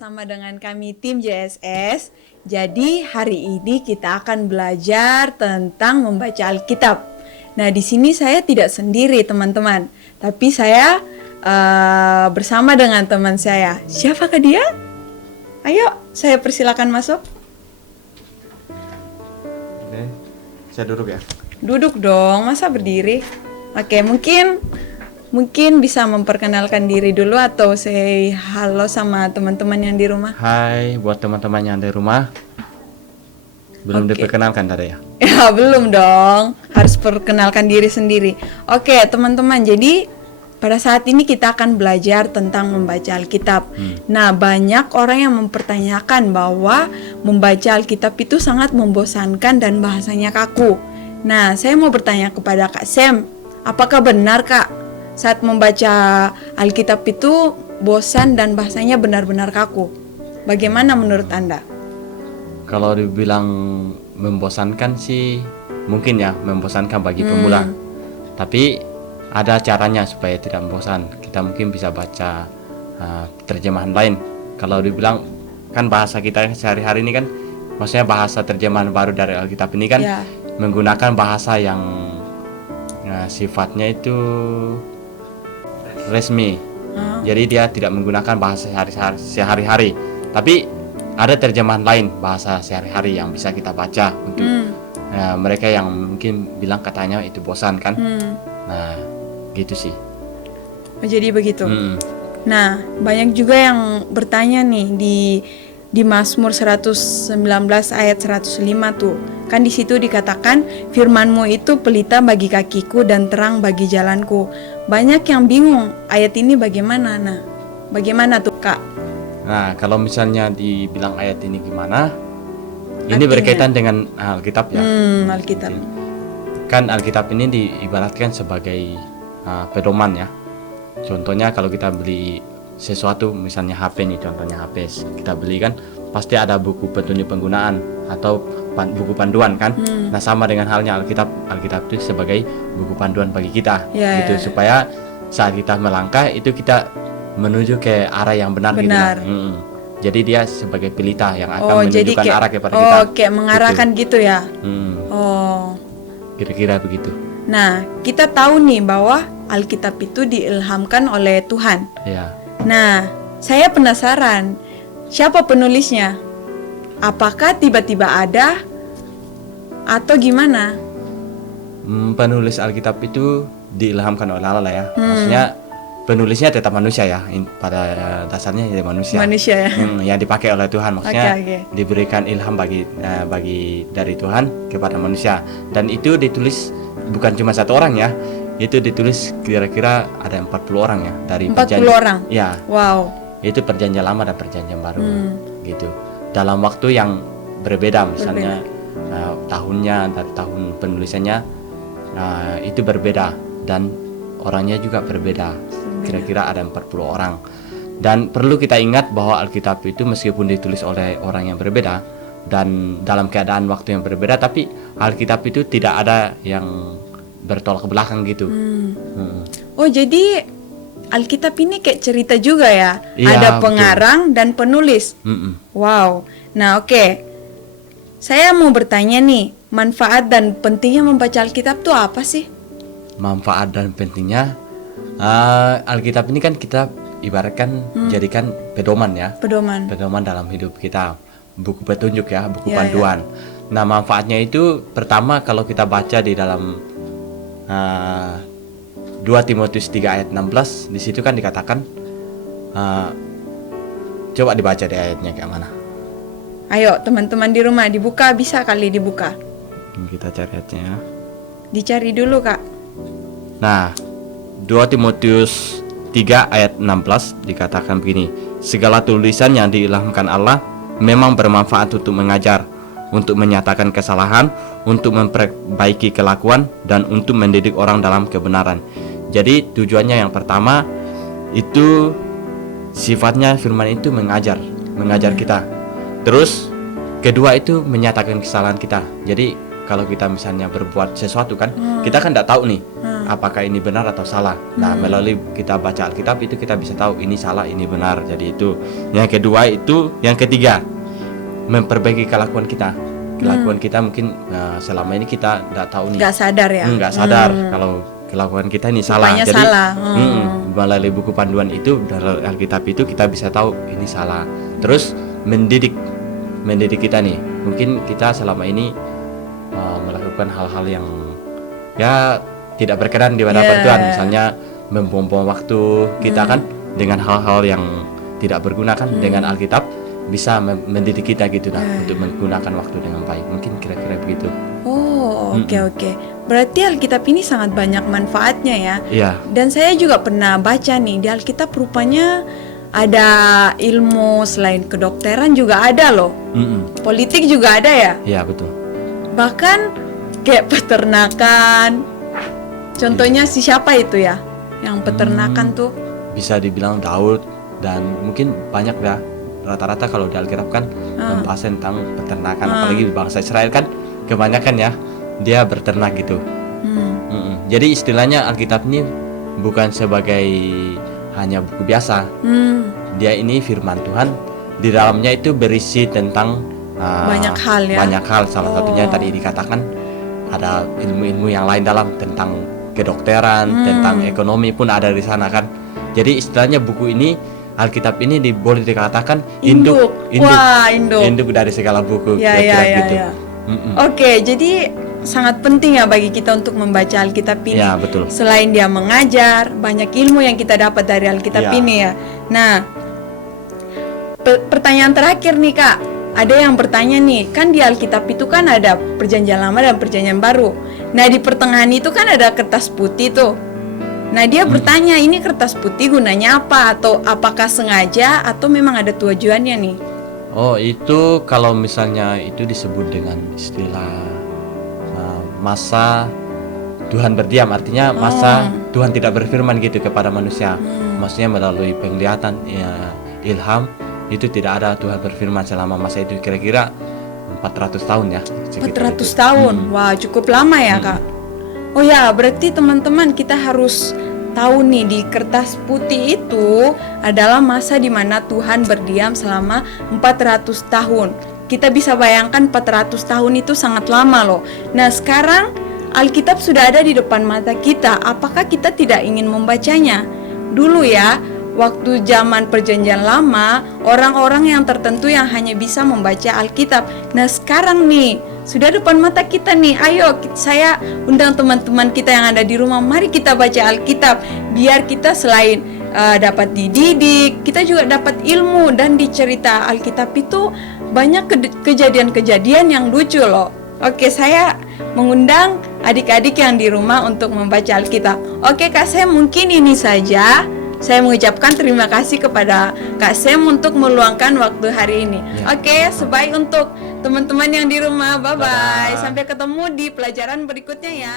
bersama dengan kami tim JSS. Jadi hari ini kita akan belajar tentang membaca Alkitab. Nah, di sini saya tidak sendiri teman-teman, tapi saya bersama dengan teman saya. Siapakah dia? Ayo, saya persilakan masuk. Oke, saya duduk ya. Duduk dong, masa berdiri? Oke, mungkin bisa memperkenalkan diri dulu atau say halo sama teman-teman yang di rumah. Hai buat teman-teman yang di rumah. Belum Oke. diperkenalkan tadi ya? Ya, belum dong. Harus perkenalkan diri sendiri. Oke, teman-teman. Jadi, pada saat ini kita akan belajar tentang membaca Alkitab. Nah, banyak orang yang mempertanyakan bahwa membaca Alkitab itu sangat membosankan dan bahasanya kaku. Nah, saya mau bertanya kepada Kak Sam, apakah benar Kak, saat membaca Alkitab itu bosan dan bahasanya benar-benar kaku? Bagaimana menurut Anda? Kalau dibilang membosankan sih mungkin ya, membosankan bagi pemula. Tapi ada caranya supaya tidak membosan. Kita mungkin bisa baca terjemahan lain. Kalau dibilang kan bahasa kita sehari-hari ini kan, maksudnya bahasa terjemahan baru dari Alkitab ini kan Ya. menggunakan bahasa yang sifatnya itu resmi. Jadi dia tidak menggunakan bahasa sehari-hari. Tapi ada terjemahan lain bahasa sehari-hari yang bisa kita baca untuk mereka yang mungkin bilang katanya itu bosan kan. Nah, gitu sih. Jadi begitu. Mm. Nah, banyak juga yang bertanya nih di Mazmur 119 ayat 105 tuh. Kan di situ dikatakan firman-Mu itu pelita bagi kakiku dan terang bagi jalanku. Banyak yang bingung ayat ini bagaimana? Nah, bagaimana tuh Kak? Nah, kalau misalnya dibilang ayat ini gimana? Ini Artinya? berkaitan dengan Alkitab ya. Alkitab. Kan Alkitab ini diibaratkan sebagai pedoman ya. Contohnya kalau kita beli sesuatu, misalnya HP nih, contohnya HP kita beli kan pasti ada buku petunjuk penggunaan atau buku panduan kan. Nah, sama dengan halnya Alkitab itu sebagai buku panduan bagi kita Ya, gitu, ya. supaya saat kita melangkah itu kita menuju ke arah yang benar. Gitu Benar. lah. Jadi dia sebagai pelita yang Oh, akan jadi menunjukkan kayak arah kepada kita. kayak mengarahkan gitu ya. Oh. Kira-kira begitu. Nah, kita tahu nih bahwa Alkitab itu diilhamkan oleh Tuhan. Ya. Nah, saya penasaran, siapa penulisnya? Apakah tiba-tiba ada atau gimana? Penulis Alkitab itu diilhamkan oleh Allah ya. Maksudnya penulisnya tetap manusia ya. Pada dasarnya ya manusia. Manusia ya. Yang dipakai oleh Tuhan, maksudnya Oke. diberikan ilham bagi dari Tuhan kepada manusia. Dan itu ditulis bukan cuma satu orang ya. Itu ditulis kira-kira ada 40 orang ya dari 40 orang? Ya. Wow. Itu perjanjian lama dan perjanjian baru gitu. Dalam waktu yang berbeda, misalnya tahunnya dari tahun penulisannya itu berbeda dan orangnya juga berbeda. Kira-kira ada 40 orang. Dan perlu kita ingat bahwa Alkitab itu meskipun ditulis oleh orang yang berbeda dan dalam keadaan waktu yang berbeda, tapi Alkitab itu tidak ada yang bertolak ke belakang gitu. Oh, jadi Alkitab ini kayak cerita juga ya? Iya, Ada betul. pengarang dan penulis. Wow. Nah, oke. Saya mau bertanya nih, manfaat dan pentingnya membaca Alkitab tuh apa sih? Manfaat dan pentingnya Alkitab ini kan kita ibaratkan jadikan pedoman ya, Pedoman. pedoman dalam hidup kita, buku petunjuk ya, buku Ya, panduan. Nah, manfaatnya itu pertama kalau kita baca di dalam 2 Timotius 3 ayat 16, di situ kan dikatakan coba dibaca di ayatnya kayak mana. Ayo, teman-teman di rumah dibuka, bisa kali dibuka. Kita cari ayatnya ya. Dicari dulu, Kak. Nah, 2 Timotius 3 ayat 16 dikatakan begini, segala tulisan yang diilhamkan Allah memang bermanfaat untuk mengajar, untuk menyatakan kesalahan, untuk memperbaiki kelakuan, dan untuk mendidik orang dalam kebenaran. Jadi tujuannya yang pertama itu sifatnya firman itu mengajar kita. Terus kedua itu menyatakan kesalahan kita. Jadi kalau kita misalnya berbuat sesuatu kan, kita kan tidak tahu nih apakah ini benar atau salah. Nah, melalui kita baca Alkitab itu kita bisa tahu ini salah, ini benar. Jadi itu. Yang kedua itu, yang ketiga, memperbaiki kelakuan kita. Kelakuan kita mungkin selama ini kita tidak tahu nih. Nggak sadar ya. Nggak sadar kalau kelakuan kita ini salah. Rupanya Jadi salah. melalui buku panduan itu dari Alkitab itu kita bisa tahu ini salah. Terus mendidik kita nih. Mungkin kita selama ini melakukan hal-hal yang ya tidak berkenan di hadapan Tuhan, misalnya membuang-buang waktu kita kan dengan hal-hal yang tidak berguna kan. Dengan Alkitab bisa mendidik kita gitu untuk menggunakan waktu dengan baik. Mungkin kira-kira begitu. Oh, oke. Berarti Alkitab ini sangat banyak manfaatnya ya. Iya. Dan saya juga pernah baca nih di Alkitab rupanya ada ilmu selain kedokteran juga ada loh. Politik juga ada ya. Iya, betul. Bahkan kayak peternakan. Contohnya si siapa itu ya? Yang peternakan tuh. Bisa dibilang Daud dan mungkin banyak ya. Rata-rata kalau di Alkitab kan membahas tentang peternakan, apalagi di bangsa Israel kan kebanyakan ya dia berternak gitu. Jadi istilahnya Alkitab ini bukan sebagai hanya buku biasa. Dia ini firman Tuhan. Di dalamnya itu berisi tentang banyak hal ya. Banyak hal. Salah satunya yang tadi dikatakan ada ilmu-ilmu yang lain dalam tentang kedokteran, tentang ekonomi pun ada di sana kan. Jadi istilahnya buku ini, Alkitab ini boleh dikatakan induk dari segala buku. Kira-kira gitu. Oke, jadi sangat penting ya bagi kita untuk membaca Alkitab ini. Ya, betul. Selain dia mengajar, banyak ilmu yang kita dapat dari Alkitab ini ya. Nah, pertanyaan terakhir nih Kak. Ada yang bertanya nih, kan di Alkitab itu kan ada Perjanjian Lama dan Perjanjian Baru. Nah, di pertengahan itu kan ada kertas putih tuh. Nah, dia bertanya, ini kertas putih gunanya apa? Atau apakah sengaja atau memang ada tujuannya nih? Oh, itu kalau misalnya itu disebut dengan istilah masa Tuhan berdiam. Artinya masa Tuhan tidak berfirman gitu kepada manusia. Maksudnya melalui penglihatan, ilham. Itu tidak ada Tuhan berfirman selama masa itu, kira-kira 400 tahun ya. 400 tahun, wah cukup lama ya Kak. Oh ya, berarti teman-teman kita harus tahu nih di kertas putih itu adalah masa di mana Tuhan berdiam selama 400 tahun. Kita bisa bayangkan 400 tahun itu sangat lama loh. Nah sekarang Alkitab sudah ada di depan mata kita, apakah kita tidak ingin membacanya? Dulu ya, waktu zaman Perjanjian Lama, orang-orang yang tertentu yang hanya bisa membaca Alkitab. Nah sekarang nih, sudah depan mata kita nih. Ayo, saya undang teman-teman kita yang ada di rumah. Mari kita baca Alkitab. Biar kita selain dapat dididik, kita juga dapat ilmu. Dan di cerita Alkitab itu banyak kejadian-kejadian yang lucu loh. Oke, saya mengundang adik-adik yang di rumah untuk membaca Alkitab. Oke Kak Sem, mungkin ini saja. Saya mengucapkan terima kasih kepada Kak Sem untuk meluangkan waktu hari ini. Oke, sebaik untuk teman-teman yang di rumah. Bye-bye. Sampai ketemu di pelajaran berikutnya ya.